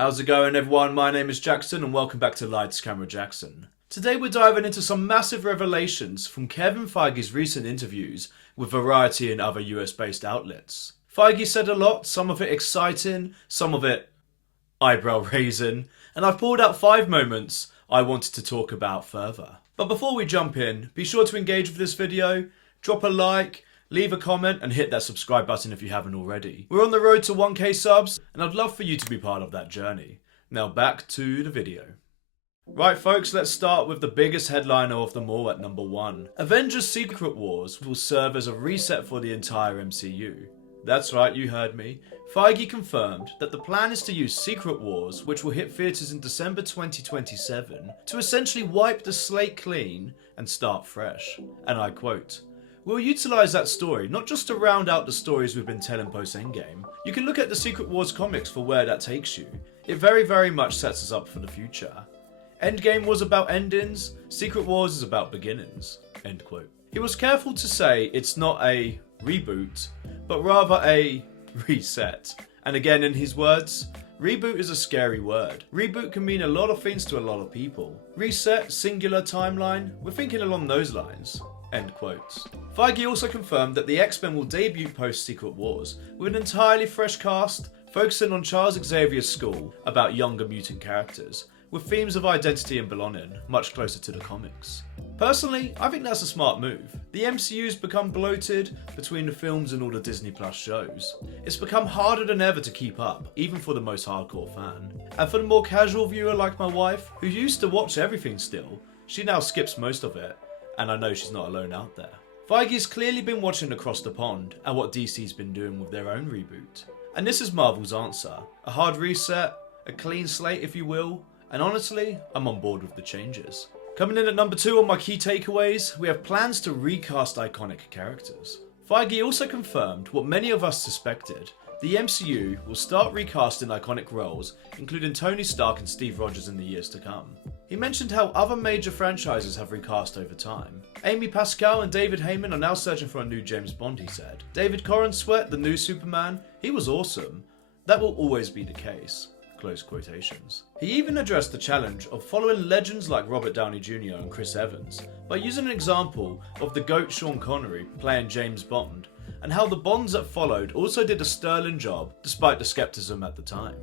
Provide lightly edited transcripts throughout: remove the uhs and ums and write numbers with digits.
How's it going, everyone? My name is Jackson and welcome back to Lights Camera Jackson. Today we're diving into some massive revelations from Kevin Feige's recent interviews with Variety and other US based outlets. Feige said a lot, some of it exciting, some of it eyebrow raising, and I've pulled out 5 moments I wanted to talk about further. But before we jump in, be sure to engage with this video, drop a like, leave a comment and hit that subscribe button if you haven't already. We're on the road to 1k subs and I'd love for you to be part of that journey. Now back to the video. Right folks, let's start with the biggest headliner of them all at number 1. Avengers Secret Wars will serve as a reset for the entire MCU. That's right, you heard me. Feige confirmed that the plan is to use Secret Wars, which will hit theatres in December 2027, to essentially wipe the slate clean and start fresh. And I quote, "We'll utilise that story, not just to round out the stories we've been telling post-Endgame. You can look at the Secret Wars comics for where that takes you. It very much sets us up for the future. Endgame was about endings, Secret Wars is about beginnings." End quote. He was careful to say it's not a reboot, but rather a reset. And again, in his words, reboot is a scary word. Reboot can mean a lot of things to a lot of people. Reset, singular timeline, we're thinking along those lines. End quotes. Feige also confirmed that the X-Men will debut post-Secret Wars with an entirely fresh cast, focusing on Charles Xavier's school about younger mutant characters, with themes of identity and belonging, much closer to the comics. Personally, I think that's a smart move. The MCU's become bloated between the films and all the Disney Plus shows. It's become harder than ever to keep up, even for the most hardcore fan. And for the more casual viewer like my wife, who used to watch everything still, she now skips most of it. And I know she's not alone out there. Feige's clearly been watching across the pond at what DC's been doing with their own reboot. And this is Marvel's answer. A hard reset, a clean slate if you will, and honestly, I'm on board with the changes. Coming in at number 2 on my key takeaways, we have plans to recast iconic characters. Feige also confirmed what many of us suspected. The MCU will start recasting iconic roles, including Tony Stark and Steve Rogers in the years to come. He mentioned how other major franchises have recast over time. Amy Pascal and David Heyman are now searching for a new James Bond, he said. David Corenswet, the new Superman, he was awesome. That will always be the case. Close quotations. He even addressed the challenge of following legends like Robert Downey Jr. and Chris Evans by using an example of the GOAT Sean Connery playing James Bond, and how the Bonds that followed also did a sterling job despite the skepticism at the time.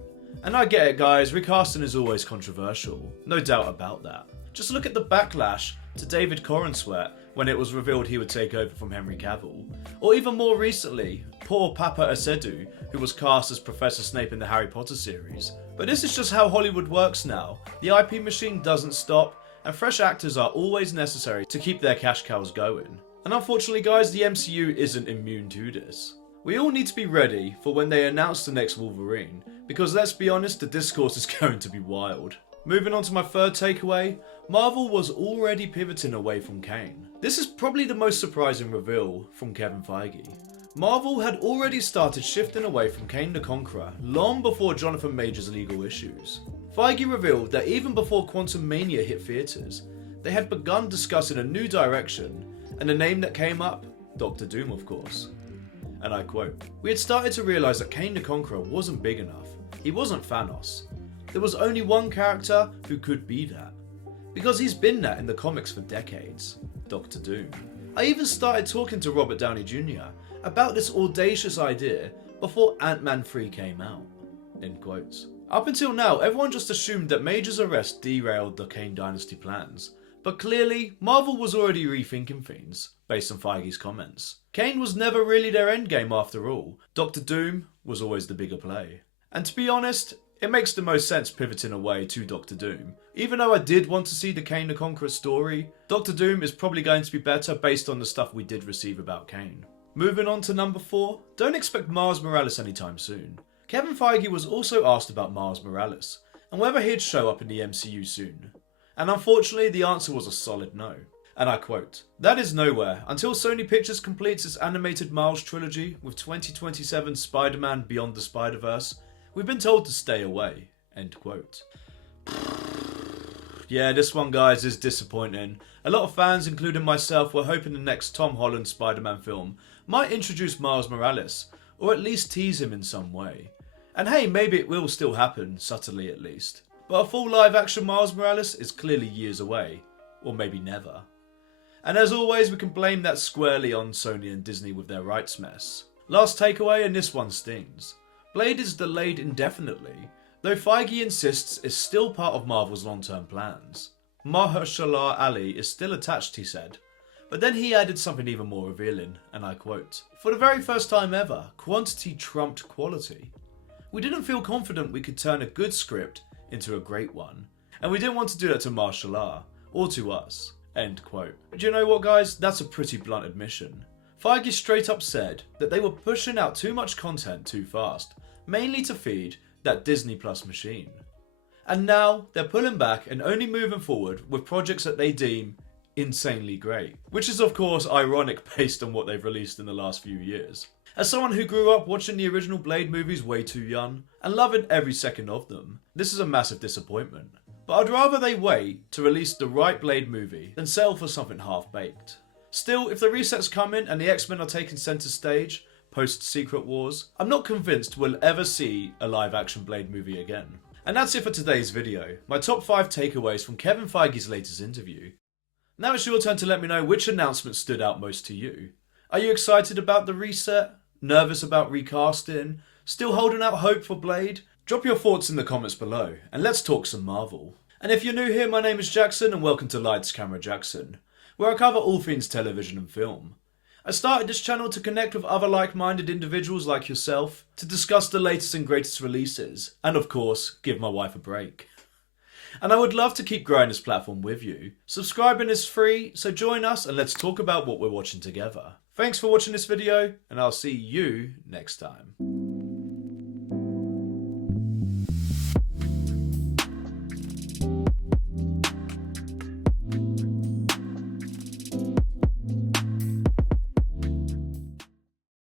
And I get it guys, recasting is always controversial, no doubt about that. Just look at the backlash to David Corenswet when it was revealed he would take over from Henry Cavill. Or even more recently, poor Papa Asedu, who was cast as Professor Snape in the Harry Potter series. But this is just how Hollywood works now. The IP machine doesn't stop, and fresh actors are always necessary to keep their cash cows going. And unfortunately guys, the MCU isn't immune to this. We all need to be ready for when they announce the next Wolverine, because let's be honest, the discourse is going to be wild. Moving on to my 3rd takeaway, Marvel was already pivoting away from Kane. This is probably the most surprising reveal from Kevin Feige. Marvel had already started shifting away from Kane the Conqueror long before Jonathan Majors' legal issues. Feige revealed that even before Quantum Mania hit theatres, they had begun discussing a new direction, and the name that came up, Doctor Doom of course. And I quote, "We had started to realise that Kane the Conqueror wasn't big enough. He wasn't Thanos. There was only one character who could be that. Because he's been that in the comics for decades, Doctor Doom. I even started talking to Robert Downey Jr. about this audacious idea before Ant-Man 3 came out." End quotes. Up until now, everyone just assumed that Major's arrest derailed the Kane Dynasty plans. But clearly, Marvel was already rethinking things, based on Feige's comments. Kane was never really their endgame after all. Doctor Doom was always the bigger play. And to be honest, it makes the most sense pivoting away to Doctor Doom. Even though I did want to see the Kane the Conqueror story, Doctor Doom is probably going to be better based on the stuff we did receive about Kane. Moving on to number 4, don't expect Miles Morales anytime soon. Kevin Feige was also asked about Miles Morales, and whether he'd show up in the MCU soon. And unfortunately, the answer was a solid no. And I quote, "That is nowhere until Sony Pictures completes its animated Miles trilogy with 2027 Spider-Man Beyond the Spider-Verse. We've been told to stay away." End quote. Yeah, this one guys is disappointing. A lot of fans, including myself, were hoping the next Tom Holland Spider-Man film might introduce Miles Morales, or at least tease him in some way. And hey, maybe it will still happen, subtly at least. But a full live action Miles Morales is clearly years away. Or maybe never. And as always, we can blame that squarely on Sony and Disney with their rights mess. Last takeaway, and this one stings. Blade is delayed indefinitely, though Feige insists it's still part of Marvel's long-term plans. Mahershala Ali is still attached, he said. But then he added something even more revealing, and I quote, "For the very first time ever, quantity trumped quality. We didn't feel confident we could turn a good script into a great one, and we didn't want to do that to Mahershala, or to us." End quote. Do you know what, guys? That's a pretty blunt admission. Feige straight up said that they were pushing out too much content too fast, mainly to feed that Disney Plus machine. And now they're pulling back and only moving forward with projects that they deem insanely great. Which is of course ironic based on what they've released in the last few years. As someone who grew up watching the original Blade movies way too young, and loving every second of them, this is a massive disappointment. But I'd rather they wait to release the right Blade movie than settle for something half-baked. Still, if the reset's coming and the X-Men are taking centre stage, post Secret Wars, I'm not convinced we'll ever see a live-action Blade movie again. And that's it for today's video, my top 5 takeaways from Kevin Feige's latest interview. Now it's your turn to let me know which announcement stood out most to you. Are you excited about the reset? Nervous about recasting? Still holding out hope for Blade? Drop your thoughts in the comments below, and let's talk some Marvel. And if you're new here, my name is Jackson, and welcome to Lights Camera Jackson, where I cover all things television and film. I started this channel to connect with other like-minded individuals like yourself, to discuss the latest and greatest releases, and of course, give my wife a break. And I would love to keep growing this platform with you. Subscribing is free, so join us and let's talk about what we're watching together. Thanks for watching this video, and I'll see you next time.